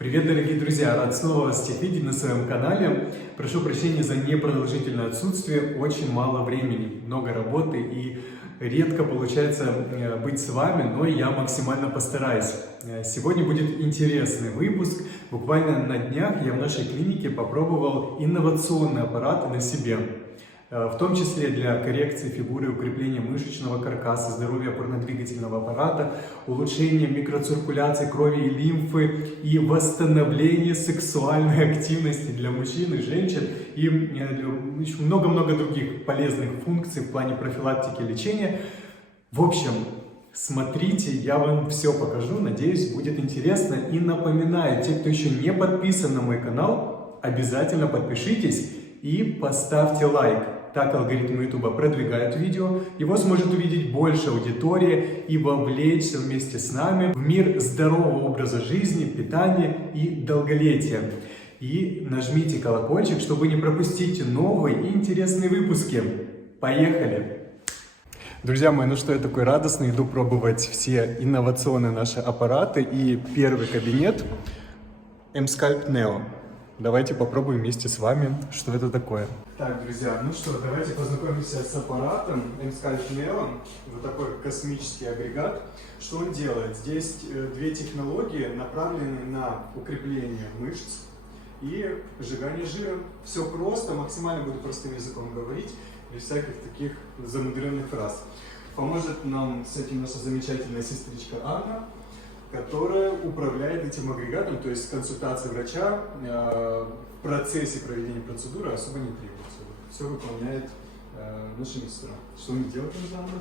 Привет, дорогие друзья! Рад снова вас всех видеть на своем канале. Прошу прощения за непродолжительное отсутствие, очень мало времени, много работы и редко получается быть с вами, но я максимально постараюсь. Сегодня будет интересный выпуск. Буквально на днях я в нашей клинике попробовал инновационные аппараты на себе. В том числе для коррекции фигуры, укрепления мышечного каркаса, здоровья опорно-двигательного аппарата, улучшения микроциркуляции крови и лимфы и восстановления сексуальной активности для мужчин и женщин и много-много других полезных функций в плане профилактики и лечения. В общем, смотрите, я вам все покажу, надеюсь, будет интересно. И напоминаю, те, кто еще не подписан на мой канал, обязательно подпишитесь и поставьте лайк. Так алгоритмы YouTube продвигают видео, его сможет увидеть больше аудитории и вовлечься вместе с нами в мир здорового образа жизни, питания и долголетия. И нажмите колокольчик, чтобы не пропустить новые и интересные выпуски. Поехали! Друзья мои, ну что, я такой радостный, иду пробовать все инновационные наши аппараты. И первый кабинет M-Sculpt Neo. Давайте попробуем вместе с вами, что это такое. Так, друзья, ну что, давайте познакомимся с аппаратом M-Sculpt Neo. Вот такой космический агрегат. Что он делает? Здесь две технологии, направленные на укрепление мышц и сжигание жира. Все просто, максимально буду простым языком говорить, без всяких таких замудренных фраз. Поможет нам с этим наша замечательная сестричка Анна, которая управляет этим агрегатом, то есть консультация врача в процессе проведения процедуры особо не требуется. Все выполняет наша медсестра. Что мы делаем, Жанна?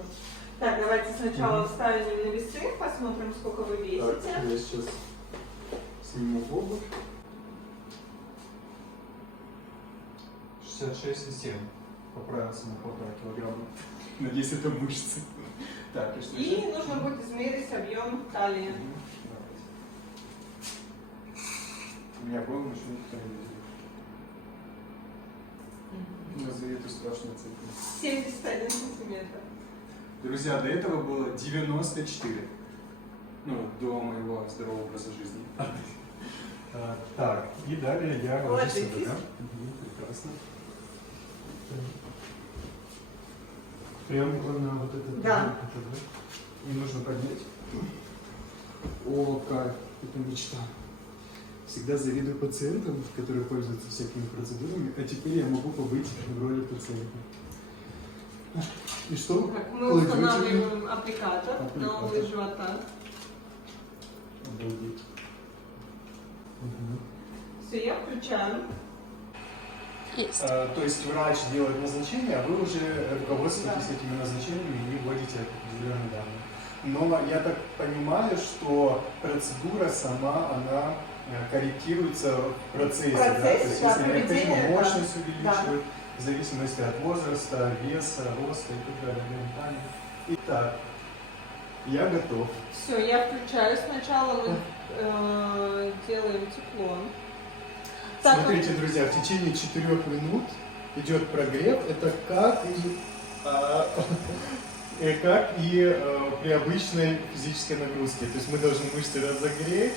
Так, давайте сначала вставим на весы, посмотрим, сколько вы весите. Так, я сейчас сниму обувь. 66,7. Поправился на 1,5 килограмма. Надеюсь, это мышцы. Так, и нужно будет измерить объем талии. У меня голову еще никто не видел. Назови эту страшную цифру. 71 сантиметр. Друзья, до этого было 94. Ну, до моего здорового образа жизни. Так, и далее я ложусь сюда, да? Прекрасно. Прям на вот этот. Да. И нужно поднять. О, кайф, это мечта. Всегда завидую пациентам, которые пользуются всякими процедурами, а теперь я могу побыть в роли пациента. И что? Так, мы устанавливаем аппликатор на область живота. Обалдеть. Все, я включаю. То есть врач делает назначение, а вы уже руководствуетесь этими назначениями и вводите определенные данные. Но я так понимаю, что процедура сама, она корректируется в процессе, да? То есть если необходимо, мощность увеличивать, в зависимости от возраста, веса, роста и так далее. Итак, я готов. Все, я включаю. Сначала мы делаем тепло. Смотрите, друзья, в течение 4 минут идет прогрев. Это как и при обычной физической нагрузке. То есть мы должны мышцы разогреть.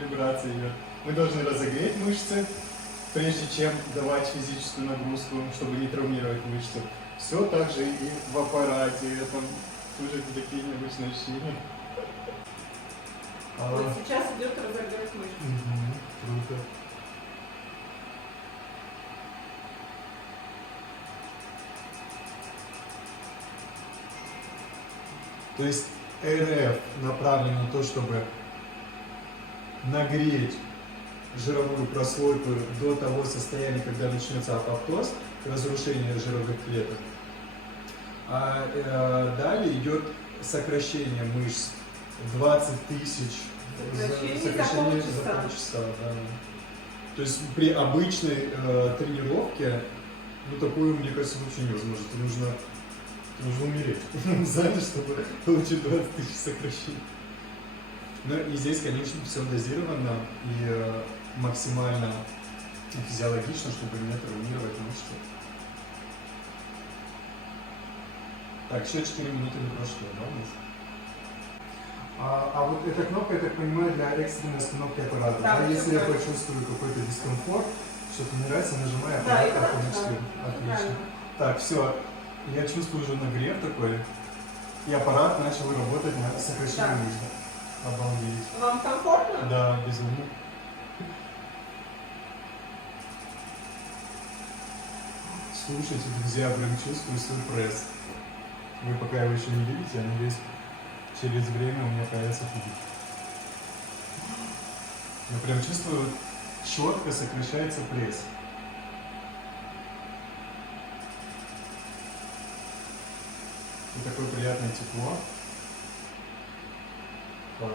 Вибрация идет. Мы должны разогреть мышцы, прежде чем давать физическую нагрузку, чтобы не травмировать мышцы. Все так же и в аппарате. Там тоже такие необычные ощущения. Вот сейчас идет разогрев мышц. Круто. То есть РФ направлен на то, чтобы нагреть жировую прослойку до того состояния, когда начнется апоптоз, разрушение жировых клеток. А далее идет сокращение мышц. 20 тысяч сокращений за полчаса. Да. То есть при обычной тренировке, ну такую, мне кажется, вообще невозможно. Нужно умереть в зале, чтобы получить 20 тысяч сокращений. Ну и здесь, конечно, все дозировано и максимально физиологично, чтобы не травмировать мышцы. Так, еще 4 минуты не прошло, да, муж? А вот эта кнопка, я так понимаю, для экстренной остановки аппарата. Да, Да, всё если я правильно. почувствую какой-то дискомфорт, что-то не нравится, нажимаю Да, аппарат и автоматически. да, Отлично. правильно. Так, все. Я чувствую уже нагрев такой. И аппарат начал работать на сокращение Да. мышц. Обалдеть. Вам комфортно? Да, безумно. Слушайте, друзья, прям чувствую свой пресс. Вы пока его еще не видите, а надеюсь, через время у меня появится кубик. Я прям чувствую, четко сокращается пресс. И такое приятное тепло. Так.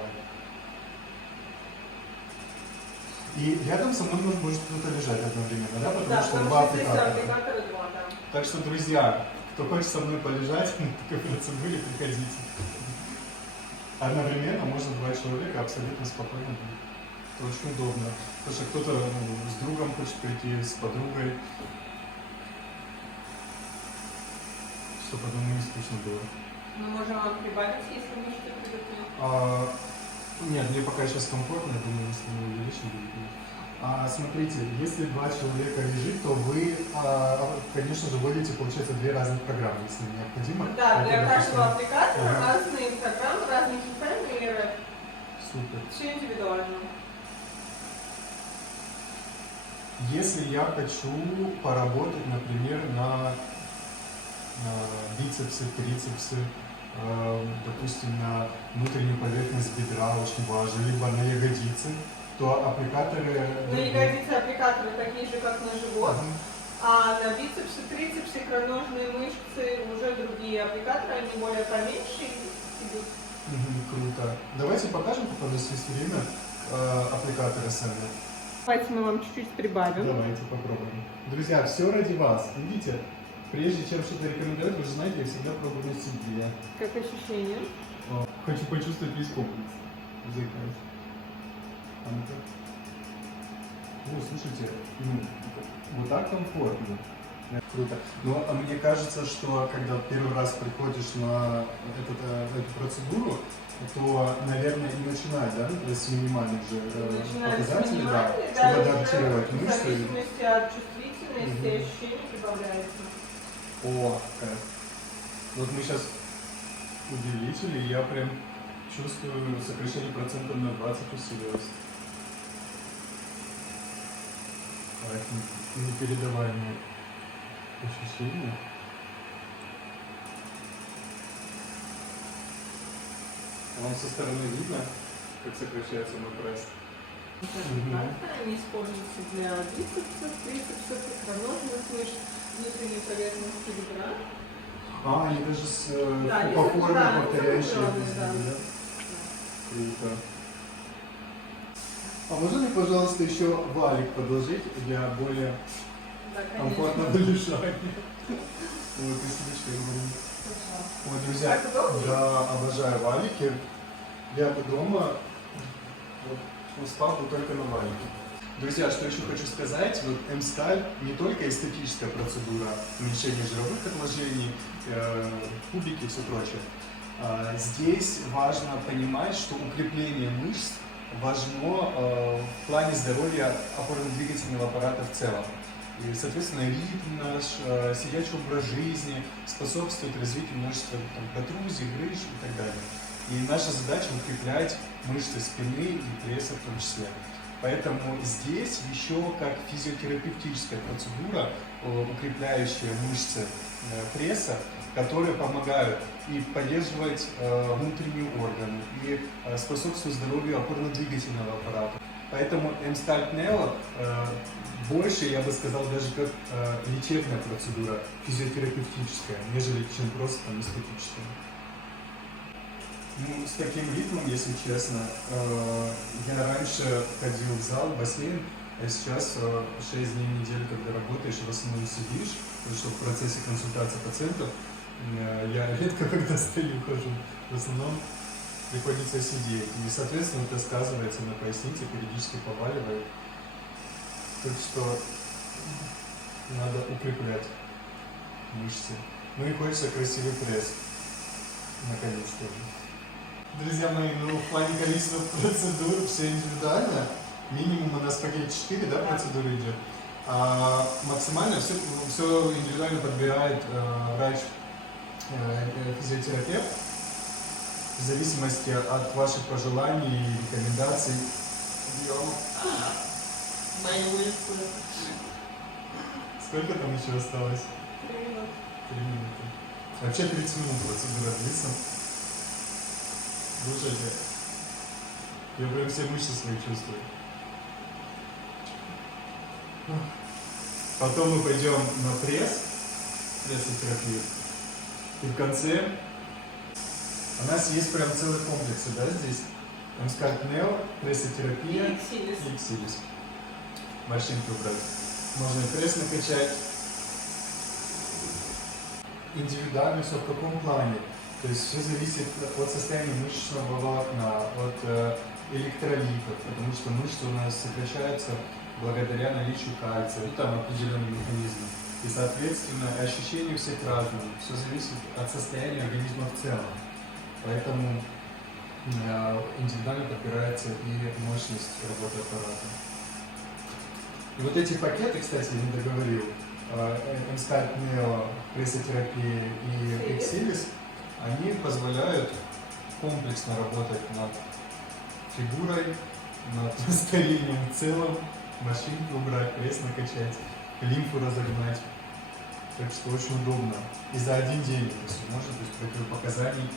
И рядом со мной может кто-то лежать одновременно, да? Потому Да, что потому два что здесь аппликатора. аппликаторы два, да. Так что, друзья, кто хочет со мной полежать на такой процедуре, приходите. Одновременно можно два человека абсолютно спокойно. Это очень удобно. Потому что кто-то с другом хочет прийти, с подругой. Чтобы одному не скучно было. Мы можем вам прибавить, если вы что-то приготовить. Нет, мне пока сейчас комфортно, я думаю, если мы увеличим, будет лучше. Смотрите, если два человека лежит, то вы, конечно же, вводите, получается, две разных программы, если необходимо. Да, для Это, каждого допустим, аппликатора Ага. разные программы, разные FM и RF. Супер. Все индивидуально. Если я хочу поработать, например, на бицепсы, трицепсы, допустим, на внутреннюю поверхность бедра, очень важно, либо на ягодицы, то аппликаторы... На ягодицы аппликаторы такие же, как на живот, Мгм. а на бицепсы, трицепсы, икроножные мышцы уже другие аппликаторы, они более поменьше идут. Круто. Давайте покажем, пока у нас есть время, аппликаторы сами. Давайте мы вам чуть-чуть прибавим. Давайте попробуем. Друзья, все ради вас. Видите, прежде чем что-то рекомендовать, вы же знаете, я всегда пробую на себе. Как ощущение? Хочу почувствовать весь комплекс. Заикаюсь. А ну-ка. Слушайте, вот так комфортно. Круто. Но мне кажется, что когда первый раз приходишь на эту процедуру, то, наверное, и начинать, да, с минимальных же Начинаем с показателей, да, минимальной, чтобы уже адаптировать в мышцы. зависимости от чувствительности, Мгм. ощущений прибавляется. О, кайф. Вот мы сейчас увеличили, и я прям чувствую сокращение процентов на 20 усилилось. Кайф, непередаваемые ощущения. Вам со стороны видно, как сокращается мой пресс? Они используются для бицепсов, трицепсов, икроножных мышц, внутренней поверхности бедра. Они даже Да, они по форме да, повторяющие. циркулярные, да. Да? Круто. А можно мне, пожалуйста, еще валик подложить для более Да, комфортного конечно. лежания? Вот, если что, я говорю. Пожалуйста. Вот, друзья, Так удобно? да, обожаю валики. Я бы дома спал бы только на валике. Друзья, что еще хочу сказать, вот М-скальп не только эстетическая процедура уменьшения жировых отложений, кубики и все прочее. Здесь важно понимать, что укрепление мышц важно в плане здоровья опорно-двигательного аппарата в целом. И, соответственно, ритм наш, сидячий образ жизни способствует развитию множества протрузий, грыж и так далее. И наша задача укреплять мышцы спины и пресса в том числе. Поэтому здесь еще как физиотерапевтическая процедура, укрепляющая мышцы пресса, которые помогают и поддерживать внутренние органы, и способствуют здоровью опорно-двигательного аппарата. Поэтому М-скальп Neo больше, я бы сказал, даже как лечебная процедура, физиотерапевтическая, нежели чем просто эстетическая. Ну, с таким ритмом, если честно, я раньше ходил в зал, в бассейн, а сейчас 6 дней в неделю, когда работаешь, в основном сидишь, потому что в процессе консультации пациентов я редко когда стою хожу, в основном приходится сидеть. И, соответственно, это сказывается на пояснице, периодически побаливает. Так что надо укреплять мышцы. Ну и хочется красивый пресс. Наконец-то. Друзья мои, ну в плане количества процедур все индивидуально. Минимум у нас пакет 4, да, процедуры идет. А максимально все индивидуально подбирает врач, физиотерапевт, в зависимости от ваших пожеланий и рекомендаций. Мои улицы. Сколько там еще осталось? 3 минуты. 3 минуты. Вообще 30 минут процедура длится. Слушайте, я прям все мышцы свои чувствую. Потом мы пойдем на прессотерапию. И в конце у нас есть прям целый комплекс, да, здесь? Мскальп Нео, прессотерапия и Иксилис. Морщинки убрать. Можно и пресс накачать. Индивидуально все в каком плане? То есть все зависит от состояния мышечного волокна, от электролитов, потому что мышцы у нас сокращаются благодаря наличию кальция, ну там определенные механизмы. И, соответственно, ощущения у всех разные. Все зависит от состояния организма в целом. Поэтому индивидуально подбирается и мощность работы аппарата. И вот эти пакеты, кстати, я не договорил, Мскальп Нео, прессотерапия и Иксилис, они позволяют комплексно работать над фигурой, над старением в целом, морщинки убрать, пресс накачать, лимфу разогнать. Так что очень удобно. И за один день, если можно, то есть противопоказаний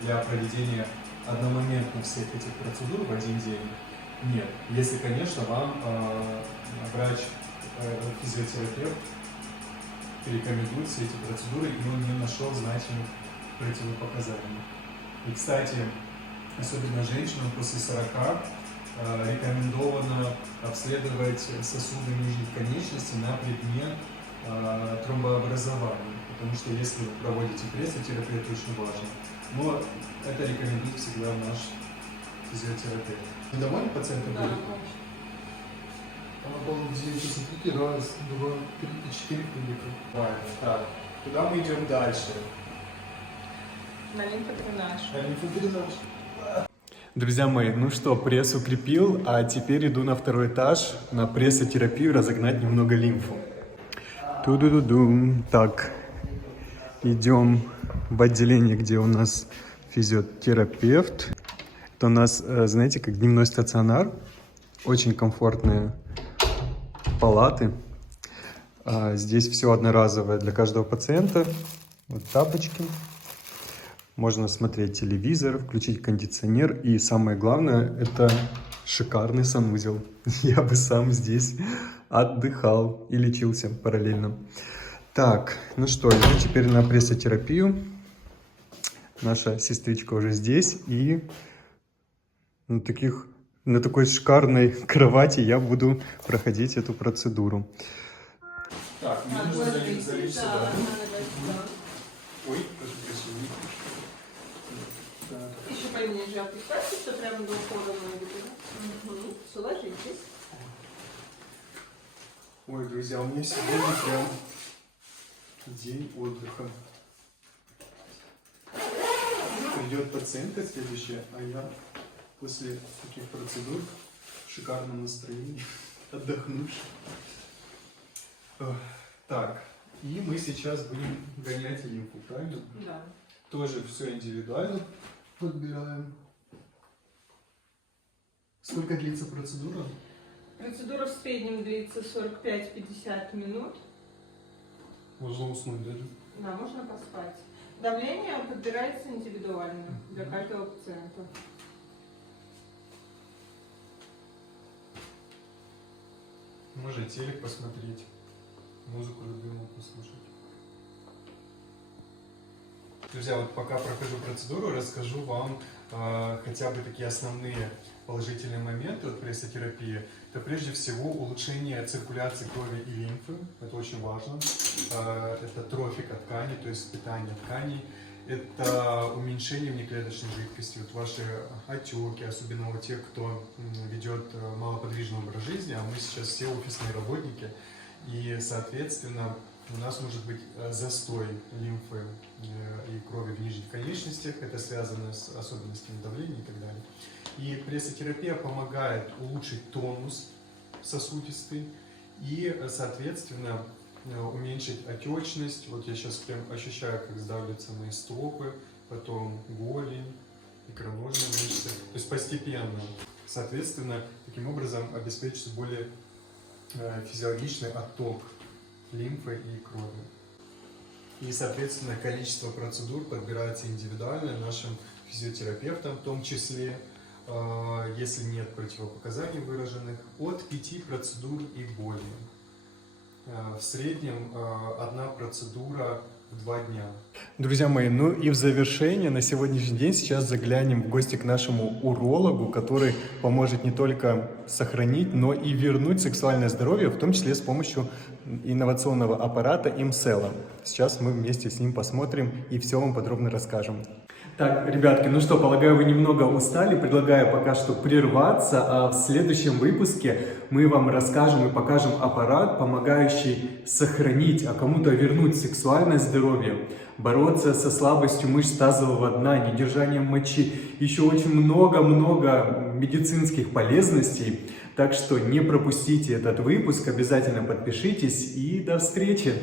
для проведения одномоментно всех этих процедур в один день нет. Если, конечно, вам врач, физиотерапевт рекомендует все эти процедуры, и он не нашел значимых противопоказаний. И, кстати, особенно женщинам после 40 рекомендовано обследовать сосуды нижних конечностей на предмет тромбообразования, потому что если вы проводите прессотерапию, это очень важно. Но это рекомендует всегда наш физиотерапевт. Вы довольны пациентом? Да, Обалдеть, раз, два, три, 4 кубика. Так, куда мы идем дальше? на лимфодренаж. На лимфодренаж. Друзья мои, ну что, пресс укрепил, а теперь иду на второй этаж, на прессотерапию, разогнать немного лимфу. Ту-ду-ду-ду. Так, идем в отделение, где у нас физиотерапевт. Это у нас, знаете, как дневной стационар. Очень комфортные палаты. Здесь все одноразовое для каждого пациента. Вот тапочки. Можно смотреть телевизор, включить кондиционер. И самое главное, это шикарный санузел. Я бы сам здесь отдыхал и лечился параллельно. Так, ну что, идем теперь на прессотерапию. Наша сестричка уже здесь. И на такой шикарной кровати я буду проходить эту процедуру. Так, мне нужно залить сюда. Ой, прошу прощения. Еще пониже опускайтесь, что прямо до ухода мы будем. Все, ложитесь. Ой, друзья, у меня сегодня прям день отдыха. Придет пациентка следующая, а я после таких процедур в шикарном настроении, отдохнувший. Так, и мы сейчас будем гонять лимфу, правильно? Да. Тоже все индивидуально подбираем. Сколько длится процедура? Процедура в среднем длится 45-50 минут. Можно уснуть даже. Да, можно поспать. Давление подбирается индивидуально для каждого пациента. Можно телек посмотреть, музыку любимую послушать. Друзья, вот пока прохожу процедуру, расскажу вам хотя бы такие основные положительные моменты от прессотерапии. Это прежде всего улучшение циркуляции крови и лимфы, это очень важно. Это трофика тканей, то есть питание тканей. Это уменьшение внеклеточной жидкости. Вот ваши отеки, особенно у тех, кто ведет малоподвижный образ жизни, а мы сейчас все офисные работники, и, соответственно, у нас может быть застой лимфы и крови в нижних конечностях, это связано с особенностями давления и так далее. И прессотерапия помогает улучшить тонус сосудистый и, соответственно, уменьшить отечность. Вот я сейчас прям ощущаю, как сдавливаются мои стопы, потом голень, икроножные мышцы, то есть постепенно. Соответственно, таким образом обеспечится более физиологичный отток лимфы и крови. И, соответственно, количество процедур подбирается индивидуально нашим физиотерапевтам, в том числе, если нет противопоказаний выраженных, от 5 процедур и более. В среднем 1 процедура в 2 дня. Друзья мои, ну и в завершение на сегодняшний день сейчас заглянем в гости к нашему урологу, который поможет не только сохранить, но и вернуть сексуальное здоровье, в том числе с помощью инновационного аппарата ImCell. Сейчас мы вместе с ним посмотрим и все вам подробно расскажем. Так, ребятки, ну что, полагаю, вы немного устали, предлагаю пока что прерваться, а в следующем выпуске мы вам расскажем и покажем аппарат, помогающий сохранить, а кому-то вернуть сексуальное здоровье, бороться со слабостью мышц тазового дна, недержанием мочи, еще очень много-много медицинских полезностей, так что не пропустите этот выпуск, обязательно подпишитесь и до встречи!